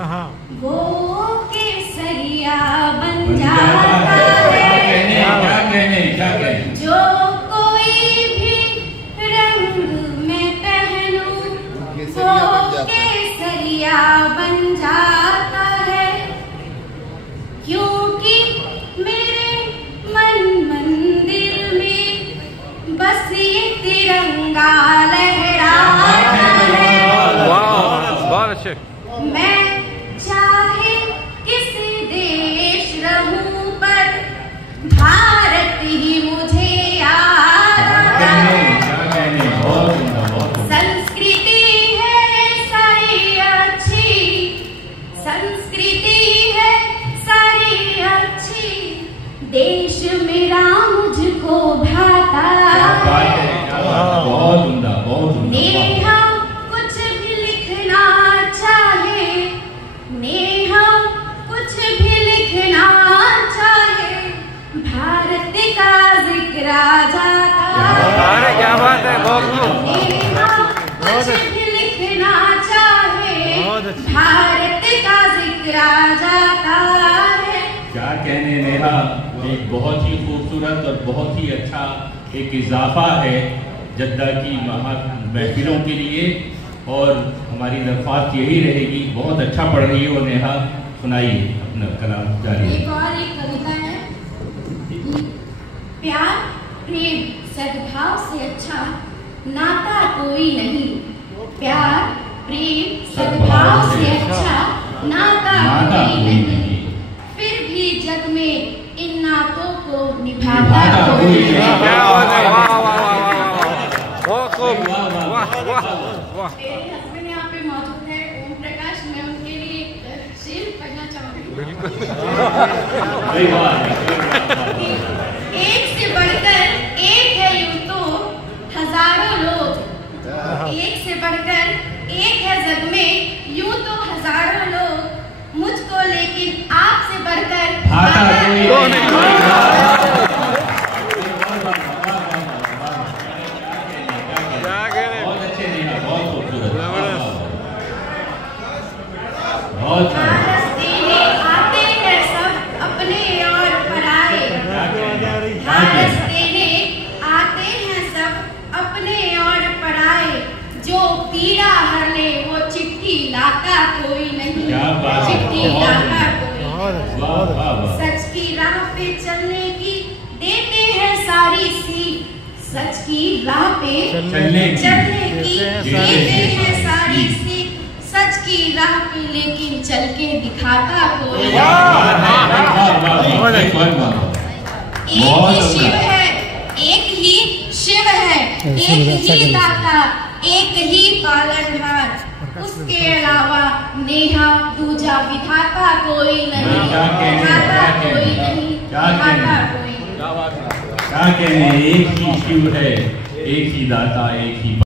वो केसरिया बन जाता है। क्या कहने जो कोई भी रंग में पहनूं वो केसरिया बन जाता है, क्योंकि मेरे मन मंदिर में बस ये तिरंगा लहराता है। बहुत अच्छे। मैं चाहे किसी देश रहूं पर भारत ही मुझे याद आता है। संस्कृति है सारी अच्छी, संस्कृति है सारी अच्छी, देश मेरा मुझको भाता है। नेहा कुछ भी लिखना चाहे, नेहा कुछ भी लिखना चाहे, भारत का जिक्र आ जाता है। क्या बात है, नेहा कुछ भी लिखना चाहे, भारत का जिक्र आ जाता है। क्या कहने नेहा, एक बहुत ही खूबसूरत और बहुत ही अच्छा एक इजाफा है जद्दा की महफिलों के लिए, और हमारी दरख्वास्त यही रहेगी, बहुत अच्छा पढ़ रही हो नेहा, सुनाइए अपना कलाम जारी। एक और एक कविता है, प्यार प्रेम सद्भाव से अच्छा नाता कोई नहीं, प्यार प्रेम सद्भाव से अच्छा नाता कोई नहीं, फिर भी जग में इन नातों को निभाता कोई मेरे हस्बैंड यहाँ पे मौजूद है, ओम प्रकाश, मैं उनके लिए एक शेर पढ़ना चाहूँगी। एक से बढ़कर एक है यूं तो हजारों लोग, एक से बढ़कर एक है जग में यूं तो हजारों लोग, मुझको लेकिन आपसे बढ़कर भारत देने आते हैं सब अपने और पराए, भारत देने आते हैं सब अपने और पराए, जो पीड़ा हर ले वो चिट्ठी लाता कोई नहीं, चिट्ठी लाता कोई। सच की राह पे चलने की देते हैं सारी सीख, सच की राह पे चलने की देते हैं सारी सीख, सच की राह पे लेकिन चल के दिखाता कोई। एक ही शिव है, एक ही शिव है, एक ही दाता, एक ही पालनहार, उसके अलावा नेहा दूजा विधाता कोई नहीं, विधाता कोई नहीं, विधाता कोई। क्या कहने, एक ही शिव है, एक ही दाता, एक ही